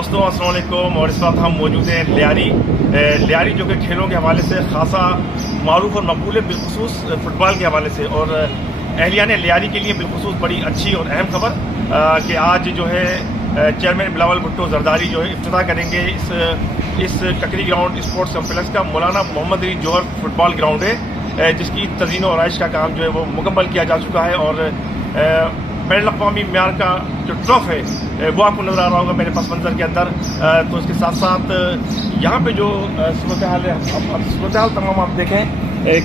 दोस्तों अस्सलाम वालेकुम। और इस वक्त हम मौजूद हैं लियारी जो कि खेलों के हवाले से खासा मारूफ और मकबूल है, बिलखुसूस फुटबॉल के हवाले से। और अहलियान लियारी के लिए बिलखुसूस बड़ी अच्छी और अहम खबर कि आज जो है चेयरमैन बिलावल भुट्टो जरदारी जो है इफ्तिताह करेंगे इस ककरी ग्राउंड स्पोर्ट्स कम्प्लेक्स का। मौलाना मोहम्मद अली जौहर फुटबॉल ग्राउंड है जिसकी तज़ीन और आराइश का काम जो है वो मुकम्मल किया जा चुका है। और बैन अवी म्यार का जो ट्रफ है वो आपको नज़र आ रहा होगा मेरे पस मंज़र के अंदर। तो इसके साथ साथ यहाँ पे जो सूरत हाल है, सूरत हाल तमाम आप देखें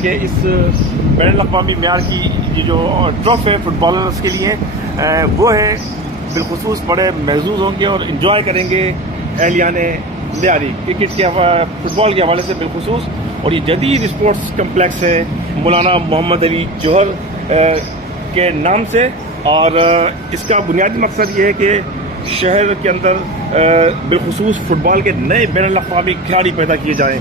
कि इस बैन अवी म्यार की जो ट्रफ है फुटबॉलर्स के लिए वो है बिलखुसूस बड़े महजूज होंगे और इन्जॉय करेंगे अहलियान लियारी क्रिकेट के फुटबॉल के हवाले से बिलखुसूस। और ये जदीद स्पोर्ट्स कम्प्लेक्स है मौलाना मोहम्मद अली जौहर के नाम से। और इसका बुनियादी मकसद ये है कि शहर के अंदर बिलखुसूस फुटबॉल के नए बैन अवी खिलाड़ी पैदा किए जाएँ।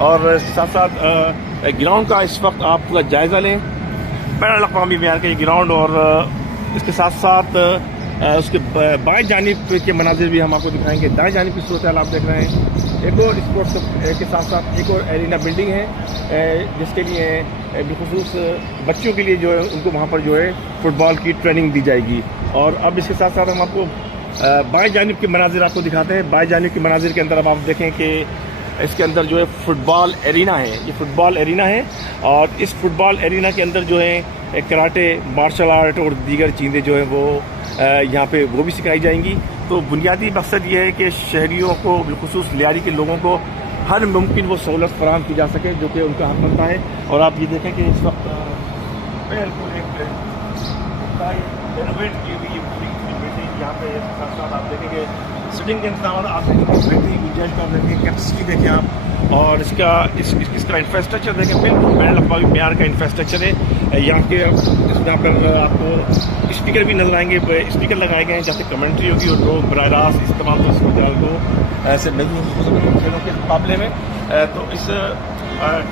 और साथ साथ ग्राउंड का इस वक्त आप पूरा जायज़ा लें, बैन अवी म्यार का ये ग्राउंड। और इसके साथ साथ उसके बाएं जानिब के मनाजिर भी हम आपको दिखाएंगे। दाएं जानिब की सूरत हाल आप देख रहे हैं। एक और स्पोर्ट्स के साथ साथ एक और एरिना बिल्डिंग है जिसके लिए बिलखुसूस बच्चों के लिए जो है उनको वहाँ पर जो है फुटबॉल की ट्रेनिंग दी जाएगी। और अब इसके साथ साथ हम आपको बाएं जानिब के मनाजिर आपको दिखाते हैं। बाएं जानिब के मनाजिर के अंदर अब आप देखें कि इसके अंदर जो है फुटबॉल एरिना है, ये फुटबॉल एरिना है। और इस फुटबॉल एरिना के अंदर जो है कराटे, मार्शल आर्ट और दीगर चीज़ें जो है वो यहाँ पे वो भी सिखाई जाएंगी। तो बुनियादी मकसद ये है कि शहरियों को बिलखुसूस लियारी के लोगों को हर मुमकिन वो सहूलत फराहम की जा सके जो कि उनका हक बनता है। और आप ये देखें कि इस वक्त बिल्कुल एक रेनोवेट की हुई बिल्डिंग यहाँ पे साथ साथ आप देखेंगे सिटिंग के इंतजाम आप बेहतरीन गुंजाइश का देखें, कैपेसिटी देखें आप। और इसका इंफ्रास्ट्रक्चर देखें, बिल्कुल बैन अवी म्यार का इंफ्रास्ट्रक्चर है। यहाँ पर आपको स्पीकर भी नजर आएंगे, स्पीकर लगाए गए हैं जहाँ से कमेंट्री होगी और लोग बराह रास्त इस तमाम सूरत को ऐसे नहीं खेलों के मुकाबले में। तो इस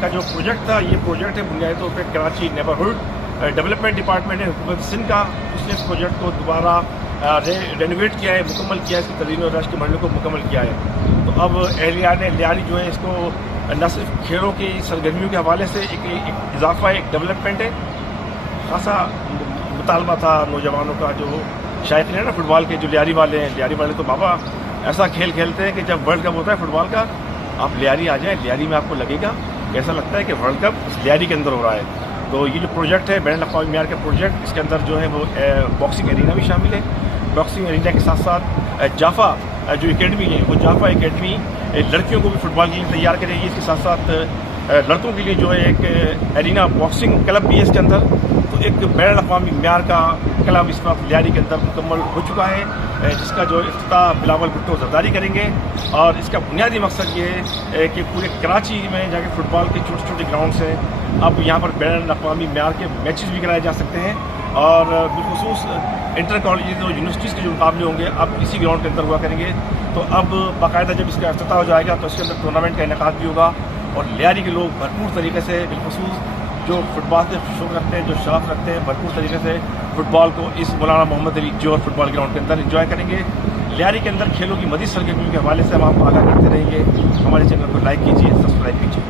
का जो प्रोजेक्ट था, ये प्रोजेक्ट है बुनियादी तौर पर कराची नेबरहुड डेवलपमेंट डिपार्टमेंट है हुकूमत सिंध का। उसने इस प्रोजेक्ट को दोबारा रेनोवेट किया है, मुकम्मल किया है, इसकी तज़ीन और आराइश के मरहले को मुकम्मल किया है। तो अब अहलियान लियारी जो है इसको न सिर्फ खेलों की सरगर्मियों के हवाले से एक इजाफा है, एक डेवलपमेंट है। खासा मुतालबा था नौजवानों का, जो शायकीन है ना फुटबॉल के, जो लियारी वाले हैं। लियारी वाले तो बाबा ऐसा खेल खेलते हैं कि जब वर्ल्ड कप होता है फुटबॉल का, आप लियारी आ जाएँ, लियारी में आपको लगेगा ऐसा लगता है कि वर्ल्ड कप लियारी के अंदर हो रहा है। तो ये जो प्रोजेक्ट है बैन अवी म्यार का प्रोजेक्ट, इसके अंदर जो है वो बॉक्सिंग एरिना भी शामिल है। बॉक्सिंग एरिना के साथ साथ जाफा जो एकेडमी है, वो जाफा एकेडमी लड़कियों को भी फुटबॉल के लिए तैयार करेगी। इसके साथ साथ लड़कों के लिए जो है एक एरिना बॉक्सिंग क्लब भी है इसके अंदर। तो एक बैन अवी म्यार का क्लब इस वक्त लियारी के अंदर मुकम्मल हो चुका है, जिसका जो इफ्तिताह बिलावल भुट्टो जरदारी करेंगे। और इसका बुनियादी मकसद ये है कि पूरे कराची में जाके फुटबॉल के छोटे छोटे ग्राउंड्स हैं, अब यहाँ पर बैन अवी म्यार के मैचेस भी कराए जा सकते हैं। और बिलखुसूस इंटर कॉलेज और यूनिवर्सिटीज़ के जो मुकाबले होंगे अब इसी ग्राउंड के अंदर हुआ करेंगे। तो अब बाकायदा जब इसका इफ्तिताह हो जाएगा तो इसके अंदर टूर्नामेंट का इनेकाद भी होगा। और लियारी के लोग भरपूर तरीके से बिलखुसूस जो फुटबॉल से शौक रखते हैं, जो शौक़ रखते हैं, भरपूर तरीके से फुटबॉल को इस मौलाना मोहम्मद अली जौहर फुटबॉल ग्राउंड के अंदर इंजॉय करेंगे। लियारी के अंदर खेलों की मज़ीद सरगर्मियों के हवाले से हम आपको आगाह करते रहेंगे। हमारे चैनल को लाइक कीजिए, सब्सक्राइब कीजिए।